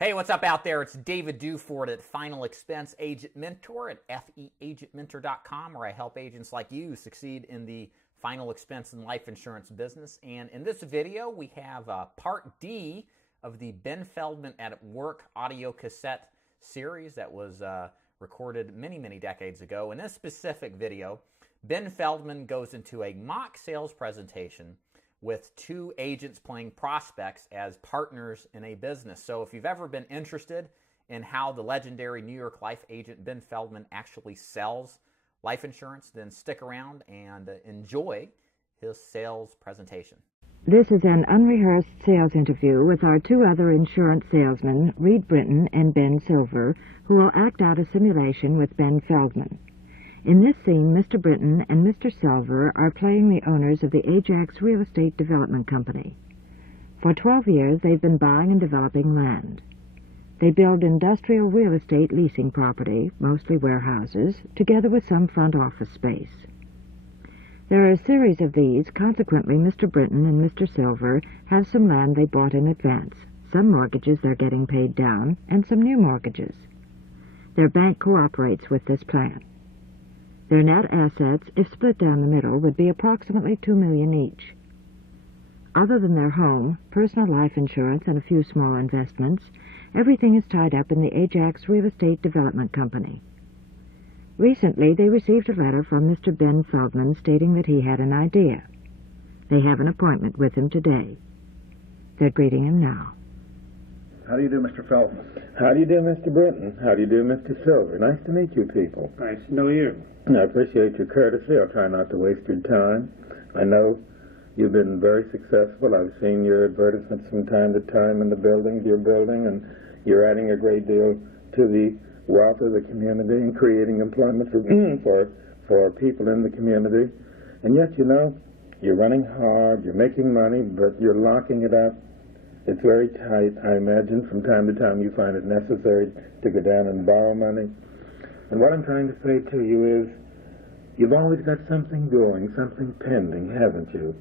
Hey, what's up out there? It's David Duford at Final Expense Agent Mentor at feagentmentor.com, where I help agents like you succeed in the final expense and life insurance business. And in this video, we have part D of the Ben Feldman at Work audio cassette series that was recorded many decades ago. In this specific video, Ben Feldman goes into a mock sales presentation with two agents playing prospects as partners in a business. So if you've ever been interested in how the legendary New York life agent Ben Feldman actually sells life insurance, then stick around and enjoy his sales presentation. This is an unrehearsed sales interview with our two other insurance salesmen, Reed Britton and Ben Silver, who will act out a simulation with Ben Feldman. In this scene, Mr. Britton and Mr. Silver are playing the owners of the Ajax Real Estate Development Company. For 12 years, they've been buying and developing land. They build industrial real estate leasing property, mostly warehouses, together with some front office space. There are a series of these. Consequently, Mr. Britton and Mr. Silver have some land they bought in advance, some mortgages they're getting paid down, and some new mortgages. Their bank cooperates with this plan. Their net assets, if split down the middle, would be approximately $2 million each. Other than their home, personal life insurance, and a few small investments, everything is tied up in the Ajax Real Estate Development Company. Recently, they received a letter from Mr. Ben Feldman stating that he had an idea. They have an appointment with him today. They're greeting him now. How do you do, Mr. Feldman? How do you do, Mr. Britton? How do you do, Mr. Silver? Nice to meet you people. Nice to know you. I appreciate your courtesy. I'll try not to waste your time. I know you've been very successful. I've seen your advertisements from time to time in the buildings you're building, and you're adding a great deal to the wealth of the community and creating employment for people in the community. And yet, you know, you're running hard, you're making money, but you're locking it up. It's very tight. I imagine from time to time you find it necessary to go down and borrow money. And what I'm trying to say to you is, you've always got something going, something pending, haven't you?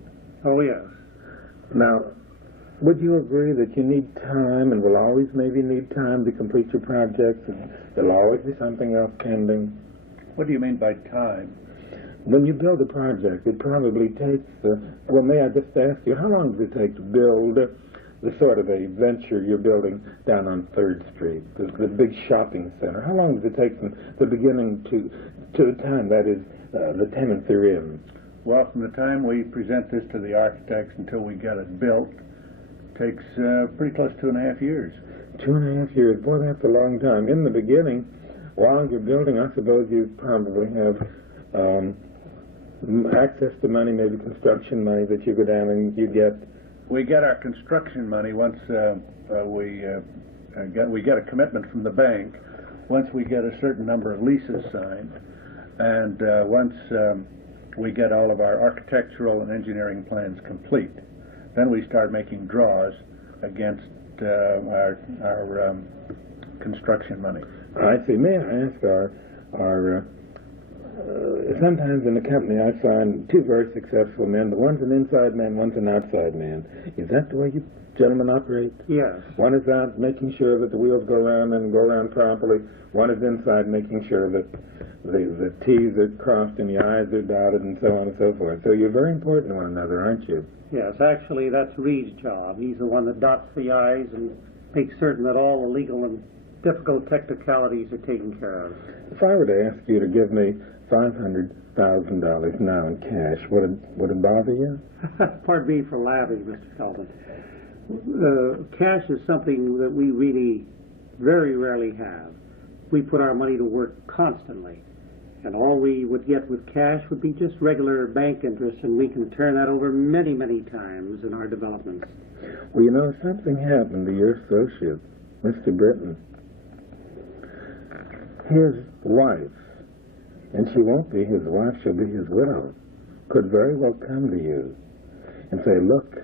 Oh, yes. Now, would you agree that you need time and will always maybe need time to complete your projects, and there'll always be something else pending? What do you mean by time? When you build a project, it probably takes, well, may I just ask you, how long does it take to build the sort of a venture you're building down on 3rd Street, the big shopping center? How long does it take from the beginning to the time, that is, the tenants are in? Well, from the time we present this to the architects until we get it built, takes pretty close to 2.5 years. 2.5 years? Boy, that's a long time. In the beginning, while you're building, I suppose you probably have access to money, maybe construction money that you go down and you get. We get our construction money once we get a commitment from the bank, once we get a certain number of leases signed, and once we get all of our architectural and engineering plans complete. Then we start making draws against our construction money. I see. May I ask, sometimes in the company I find two very successful men. One's an inside man, one's an outside man. Is that the way you gentlemen operate? Yes. One is out making sure that the wheels go around and go around properly. One is inside making sure that the T's are crossed and the I's are dotted and so on and so forth. So you're very important to one another, aren't you? Yes, actually that's Reed's job. He's the one that dots the I's and makes certain that all the legal and difficult technicalities are taken care of. If I were to ask you to give me $500,000 now in cash, would it bother you? Pardon me for laughing, Mr. Feldman. Cash is something that we really very rarely have. We put our money to work constantly, and all we would get with cash would be just regular bank interest, and we can turn that over many times in our developments. Well, you know, something happened to your associate, Mr. Britton. His wife, and she won't be his wife, she'll be his widow, could very well come to you and say, look,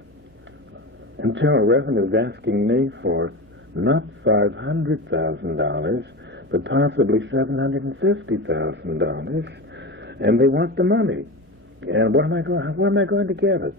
Internal Revenue is asking me for not $500,000, but possibly $750,000, and they want the money. And where am I going to get it?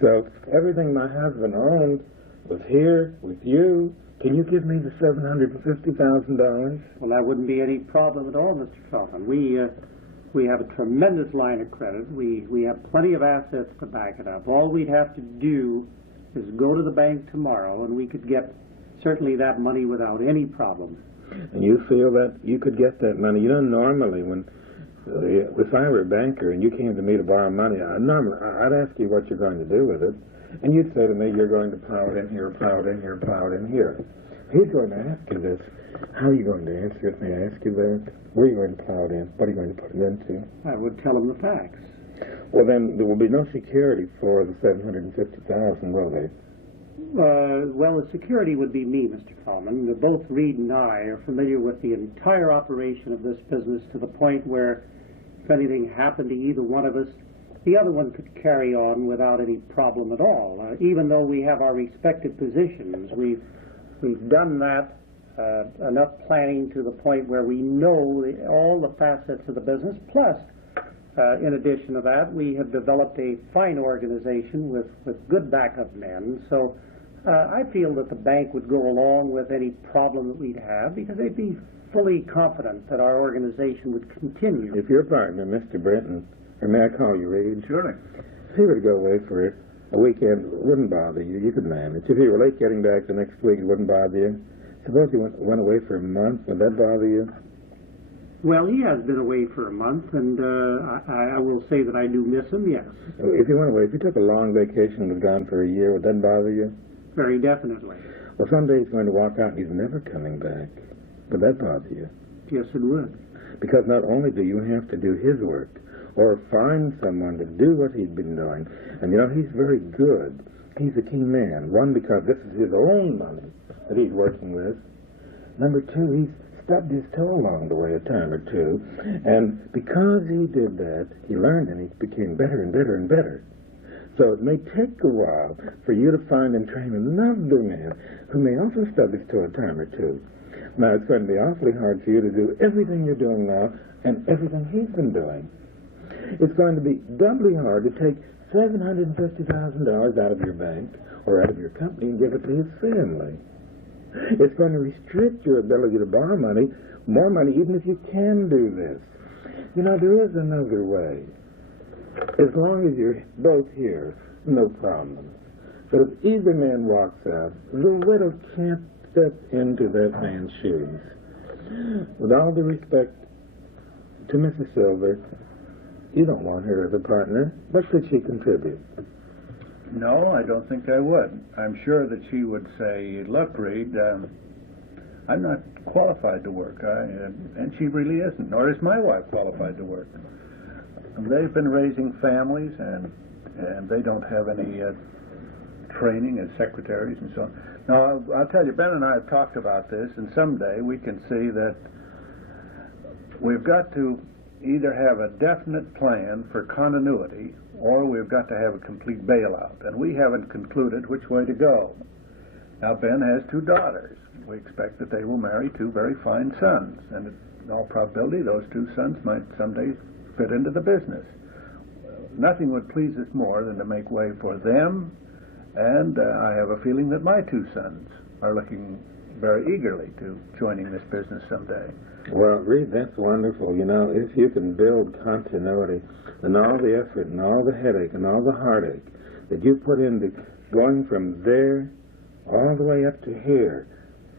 So everything my husband owned was here with you, Can you give me the $750,000? Well, that wouldn't be any problem at all, Mr. Feldman. We have a tremendous line of credit. We have plenty of assets to back it up. All we'd have to do is go to the bank tomorrow, and we could get certainly that money without any problem. And you feel that you could get that money? You know, normally when if I were a banker and you came to me to borrow money, I'd ask you what you're going to do with it, and you'd say to me, you're going to plow it in here, plow it in here, plow it in here. He's going to ask you this. How are you going to answer it? May I ask you that? Where are you going to plow it in? What are you going to put it into? I would tell him the facts. Well, then there will be no security for the $750,000, will there? Well, the security would be me, Mr. Feldman. Both Reed and I are familiar with the entire operation of this business to the point where if anything happened to either one of us, the other one could carry on without any problem at all. Even though we have our respective positions, we've done that enough planning to the point where we know all the facets of the business. Plus, in addition to that, we have developed a fine organization with good backup men. So I feel that the bank would go along with any problem that we'd have because they'd be fully confident that our organization would continue. If your partner, Mr. Britton, or may I call you Reed? Surely. If he were to go away for a weekend, it wouldn't bother you. You could manage. If he were late getting back the next week, it wouldn't bother you. Suppose he went away for a month. Would that bother you? Well, he has been away for a month, and I will say that I do miss him, yes. If he went away, if he took a long vacation and was gone for a year, would that bother you? Very definitely. Well, someday he's going to walk out and he's never coming back. Would that bother you? Yes, it would. Because not only do you have to do his work, or find someone to do what he's been doing, and you know, he's very good. He's a key man. One, because this is his own money that he's working with. Number two, he's stubbed his toe along the way a time or two, and because he did that, he learned and he became better and better and better. So it may take a while for you to find and train another man who may also stub his toe a time or two. Now, it's going to be awfully hard for you to do everything you're doing now and everything he's been doing. It's going to be doubly hard to take $750,000 out of your bank or out of your company and give it to his family. It's going to restrict your ability to borrow money, more money, even if you can do this. You know, there is another way. As long as you're both here, no problem. But if either man walks out, the widow can't step into that man's shoes. With all due respect to Mrs. Silver, you don't want her as a partner. What could she contribute? No, I don't think I would. I'm sure that she would say, look, Reed, I'm not qualified to work. And she really isn't, nor is my wife qualified to work. They've been raising families, and they don't have any training as secretaries and so on. Now, I'll tell you, Ben and I have talked about this, and someday we can see that we've got to either have a definite plan for continuity or we've got to have a complete bailout, and we haven't concluded which way to go. Now, Ben has two daughters. We expect that they will marry two very fine sons, and in all probability those two sons might someday fit into the business. Nothing would please us more than to make way for them, and I have a feeling that my two sons are looking very eagerly to joining this business someday. Well, Reed, that's wonderful. You know, if you can build continuity, then all the effort and all the headache and all the heartache that you put into going from there all the way up to here,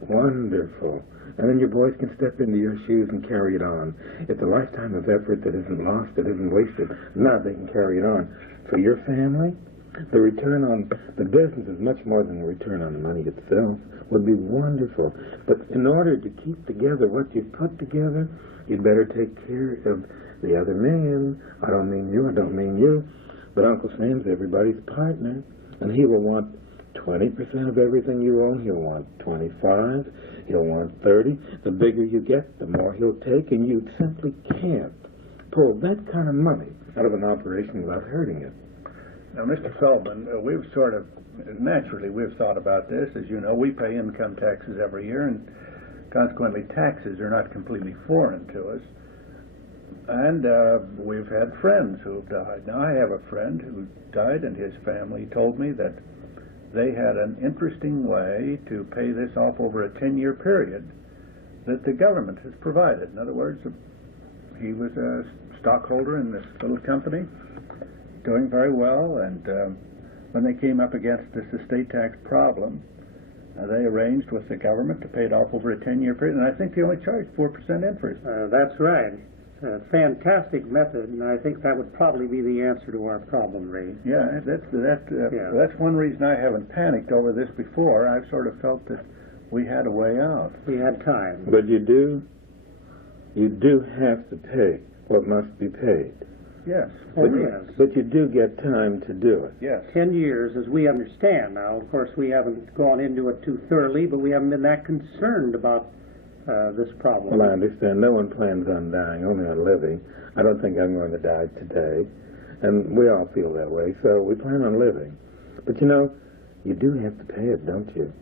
wonderful. And then your boys can step into your shoes and carry it on. It's a lifetime of effort that isn't lost, that isn't wasted. Now they can carry it on. For your family, the return on the business is much more than the return on the money itself. Would be wonderful. But in order to keep together what you've put together, you'd better take care of the other man. I don't mean you, I don't mean you, but Uncle Sam's everybody's partner, and he will want 20% of everything you own. He'll want 25. He'll want 30. The bigger you get, the more he'll take, and you simply can't pull that kind of money out of an operation without hurting it. Now, Mr. Feldman, we've thought about this. As you know, we pay income taxes every year, and consequently taxes are not completely foreign to us. And we've had friends who have died. Now, I have a friend who died, and his family told me that they had an interesting way to pay this off over a 10-year period that the government has provided. In other words, he was a stockholder in this little company, doing very well, and when they came up against this estate tax problem, they arranged with the government to pay it off over a 10-year period, and I think they only charged 4% interest. That's right. A fantastic method, and I think that would probably be the answer to our problem, Ray. Yeah, that's one reason I haven't panicked over this before. I've sort of felt that we had a way out. We had time. But you do have to pay what must be paid. Yes. Oh, yes. But you do get time to do it. Yes. 10 years, as we understand now. Of course, we haven't gone into it too thoroughly, but we haven't been that concerned about this problem. Well, I understand. No one plans on dying, only on living. I don't think I'm going to die today. And we all feel that way, so we plan on living. But you know, you do have to pay it, don't you?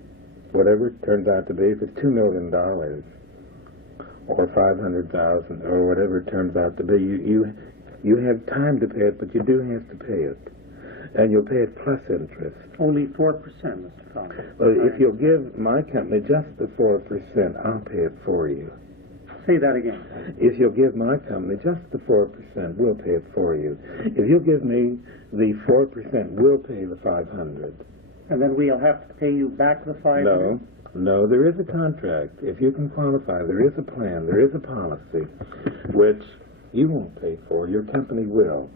Whatever it turns out to be, if it's $2 million or $500,000 or whatever it turns out to be, you have time to pay it, but you do have to pay it. And you'll pay it plus interest. Only 4%, Mr. Conklin. Well, if you'll give my company just the 4%, I'll pay it for you. Say that again. If you'll give my company just the 4%, we'll pay it for you. If you'll give me the 4%, we'll pay the $500. And then we'll have to pay you back the $500? No, there is a contract. If you can qualify, there is a plan, there is a policy, which you won't pay for, your company will.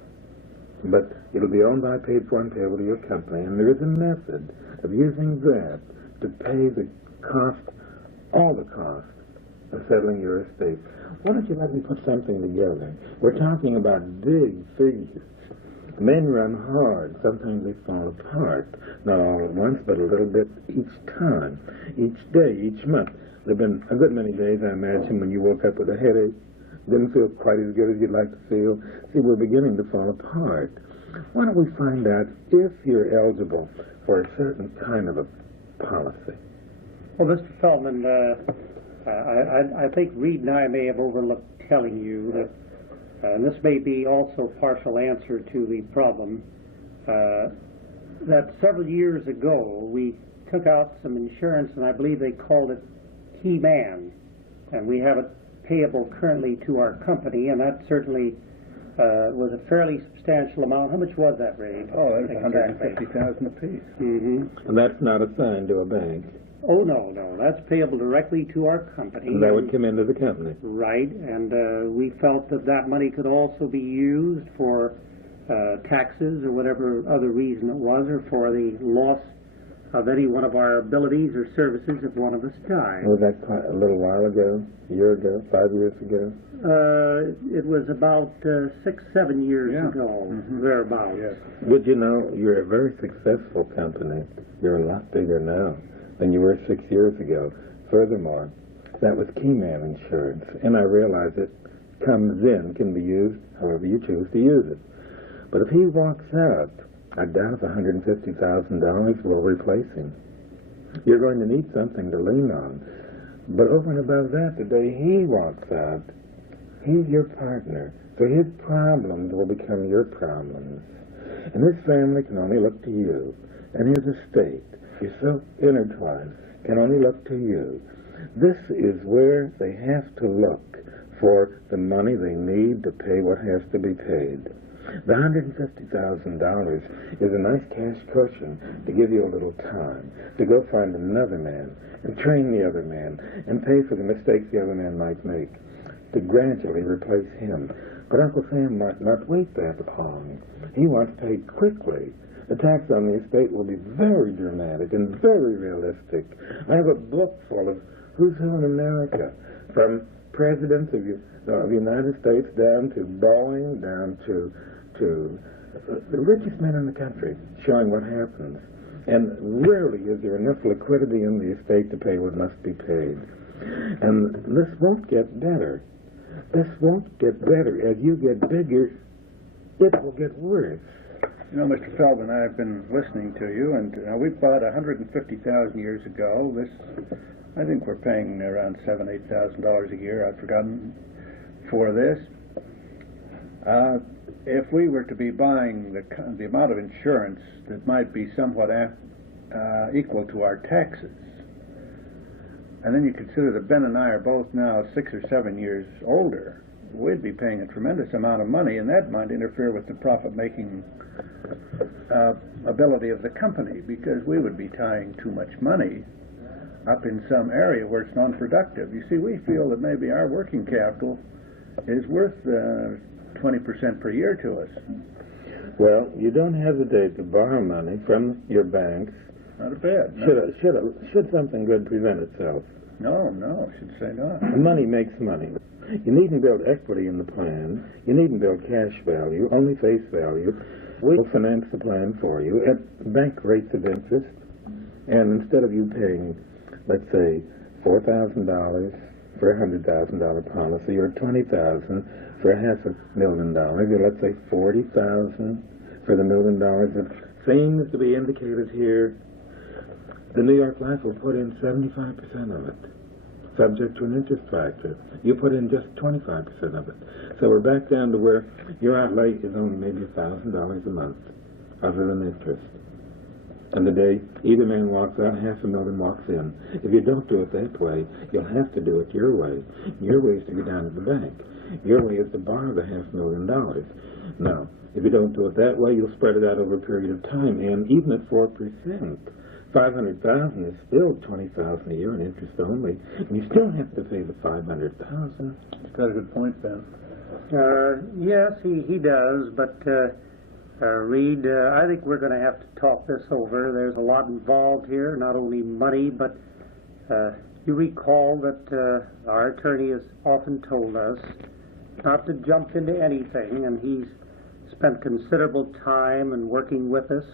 But it'll be owned by, paid for, and payable to your company, and there is a method of using that to pay the cost, all the cost, of settling your estate. Why don't you let me put something together? We're talking about big figures. Men run hard. Sometimes they fall apart. Not all at once, but a little bit each time, each day, each month. There have been a good many days, I imagine, when you woke up with a headache, didn't feel quite as good as you'd like to feel. See, we're beginning to fall apart. Why don't we find out if you're eligible for a certain kind of a policy? Well, Mr. Feldman, I think Reed and I may have overlooked telling you that, and this may be also partial answer to the problem, that several years ago we took out some insurance, and I believe they called it Key Man, and we have it payable currently to our company, and that certainly was a fairly substantial amount. How much was that, Ray? Oh, that was $150,000 apiece. Mm-hmm. And that's not assigned to a bank. Oh, no. That's payable directly to our company. And that would come into the company. Right, and we felt that money could also be used for taxes or whatever other reason it was, or for the loss of any one of our abilities or services if one of us died. Was that a little while ago? A year ago? 5 years ago? It was about 6-7 years ago, thereabouts. Yes. But you know, you're a very successful company. You're a lot bigger now than you were 6 years ago. Furthermore, that was Keyman insurance, and I realize it comes in, can be used however you choose to use it. But if he walks out, I doubt if $150,000 will replace him. You're going to need something to lean on. But over and above that, the day he walks out, he's your partner. So his problems will become your problems. And his family can only look to you. And his estate is so intertwined, can only look to you. This is where they have to look for the money they need to pay what has to be paid. The $150,000 is a nice cash cushion to give you a little time to go find another man and train the other man and pay for the mistakes the other man might make, to gradually replace him. But Uncle Sam might not wait that long. He wants paid quickly. The tax on the estate will be very dramatic and very realistic. I have a book full of who's who in America, from presidents of the United States down to Boeing, down to the richest men in the country, showing what happens. And rarely is there enough liquidity in the estate to pay what must be paid. And this won't get better. This won't get better. As you get bigger, it will get worse. You know, Mr. Feldman, I've been listening to you, and we bought $150,000 years ago. I think we're paying around $7,000-8,000 a year. I've forgotten for this. If we were to be buying the amount of insurance that might be somewhat equal to our taxes. And then you consider that Ben and I are both now 6 or 7 years older. We'd be paying a tremendous amount of money, and that might interfere with the profit-making ability of the company, because we would be tying too much money up in some area where it's non-productive. You see, we feel that maybe our working capital is worth 20% per year to us. Well, you don't hesitate to borrow money from your banks. Not a bit. No. Should something good present itself? No, I should say not. Money makes money. You needn't build equity in the plan. You needn't build cash value, only face value. We'll finance the plan for you at bank rates of interest. And instead of you paying, let's say, $4,000 for a $100,000 policy, or $20,000 for $500,000, or let's say $40,000 for the $1 million, it seems to be indicated here. The New York Life will put in 75% of it, subject to an interest factor. You put in just 25% of it. So we're back down to where your outlay is only maybe $1,000 a month, other than interest. And the day either man walks out, $500,000 walks in. If you don't do it that way, you'll have to do it your way. Your way is to go down to the bank. Your way is to borrow the $500,000. Now, if you don't do it that way, you'll spread it out over a period of time. And even at 4%, $500,000 is still $20,000 a year in interest only, and you still have to pay the $500,000. He's got a good point, Ben. Yes, he does, but Reed, I think we're going to have to talk this over. There's a lot involved here, not only money, but you recall that our attorney has often told us not to jump into anything, and he's spent considerable time in working with us.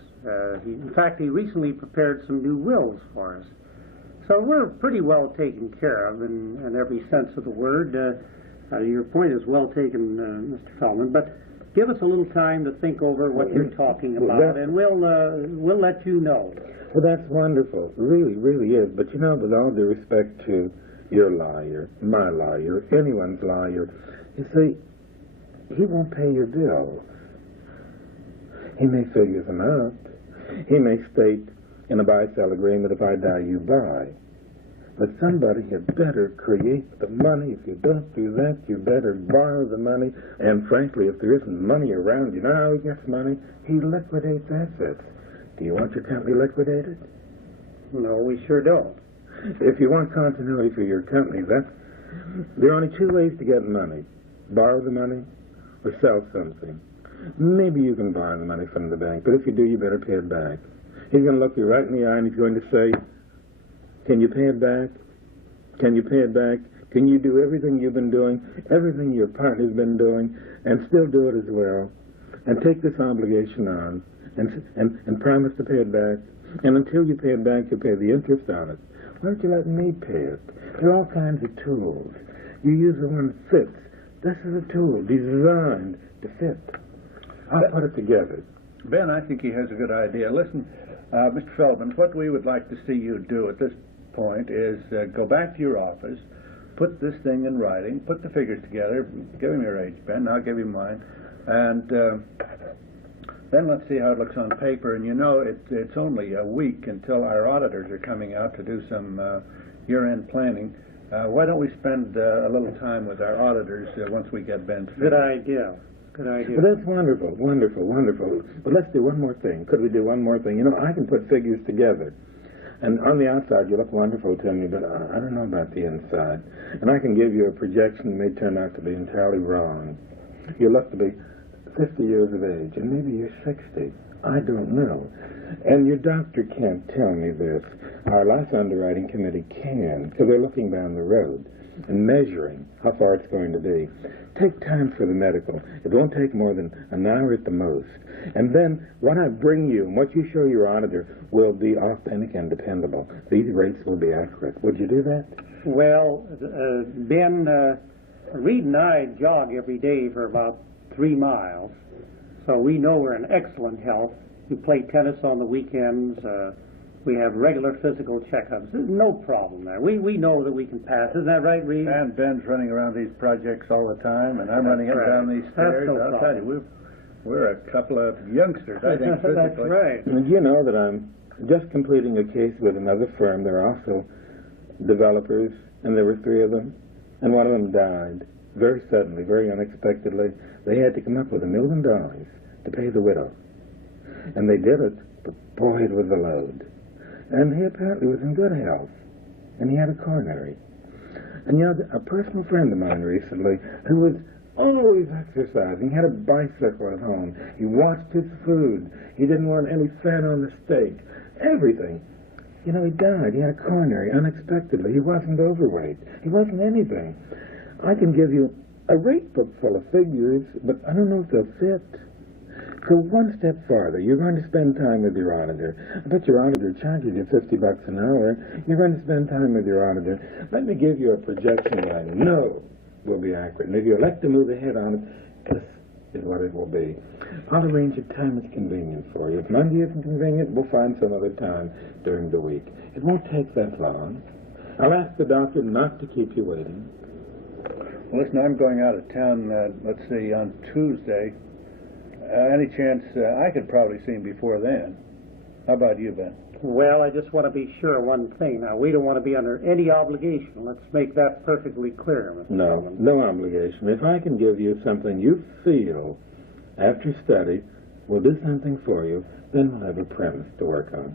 In fact, he recently prepared some new wills for us. So we're pretty well taken care of in every sense of the word. Your point is well taken, Mr. Feldman, but give us a little time to think over what you're talking about, and we'll let you know. Well, that's wonderful. It really, really is. But, you know, with all due respect to your lawyer, my lawyer, anyone's lawyer, you see, he won't pay your bill. He may figure them out. He may state in a buy-sell agreement, if I die, you buy. But somebody had better create the money. If you don't do that, you better borrow the money. And frankly, if there isn't money around, you know how he gets money? He liquidates assets. Do you want your company liquidated? No, we sure don't. If you want continuity for your company, there are only two ways to get money. Borrow the money or sell something. Maybe you can borrow the money from the bank, but if you do, you better pay it back. He's going to look you right in the eye and he's going to say, can you pay it back? Can you pay it back? Can you do everything you've been doing, everything your partner's been doing, and still do it as well? And take this obligation on and promise to pay it back. And until you pay it back, you pay the interest on it. Why don't you let me pay it? There are all kinds of tools. You use the one that fits. This is a tool designed to fit. I'll put it together. Ben, I think he has a good idea. Listen, Mr. Feldman, what we would like to see you do at this point is go back to your office, put this thing in writing, put the figures together, give him your age, Ben, I'll give him mine, and then let's see how it looks on paper. And you know, it's only a week until our auditors are coming out to do some year-end planning. Why don't we spend a little time with our auditors once we get Ben's figures? Good idea. Good idea. Well, that's wonderful, wonderful, wonderful. But let's do one more thing. Could we do one more thing? You know, I can put figures together. And on the outside, you look wonderful to me, but I don't know about the inside. And I can give you a projection that may turn out to be entirely wrong. You look to be 50 years of age, and maybe you're 60. I don't know. And your doctor can't tell me this. Our life underwriting committee can, because they're looking down the road and measuring how far it's going to be. Take time for the medical. It won't take more than an hour at the most. And then what I bring you and what you show your auditor will be authentic and dependable. These rates will be accurate. Would you do that? Well, Ben, Reed and I jog every day for about 3 miles, so we know we're in excellent health. We play tennis on the weekends. We have regular physical checkups. There's no problem there. We know that we can pass. Isn't that right, Reed? And Ben's running around these projects all the time, and I'm running up and down these stairs. That's no I'll tell you, we're a couple of youngsters, I think, physically. That's right. And you know that I'm just completing a case with another firm. They're also developers, and there were 3 of them, and one of them died very suddenly, very unexpectedly. They had to come up with $1 million to pay the widow, and they did it, but boy, it was a load. And he apparently was in good health, and he had a coronary. And you know, a personal friend of mine recently who was always exercising, had a bicycle at home, he watched his food, he didn't want any fat on the steak, everything. You know, he died. He had a coronary unexpectedly. He wasn't overweight. He wasn't anything. I can give you a rate book full of figures, but I don't know if they'll fit. Go one step farther. You're going to spend time with your auditor. I bet your auditor charges you $50 an hour. You're going to spend time with your auditor. Let me give you a projection that I know will be accurate. And if you elect to move ahead on it, this is what it will be. I'll arrange a time that's convenient for you. If Monday isn't convenient, we'll find some other time during the week. It won't take that long. I'll ask the doctor not to keep you waiting. Well, listen, I'm going out of town, let's see, on Tuesday. Any chance I could probably see him before then? How about you, Ben? Well, I just want to be sure of one thing. Now, we don't want to be under any obligation. Let's make that perfectly clear, Mr. Feldman. No obligation. If I can give you something you feel, after study, will do something for you, then we'll have a premise to work on.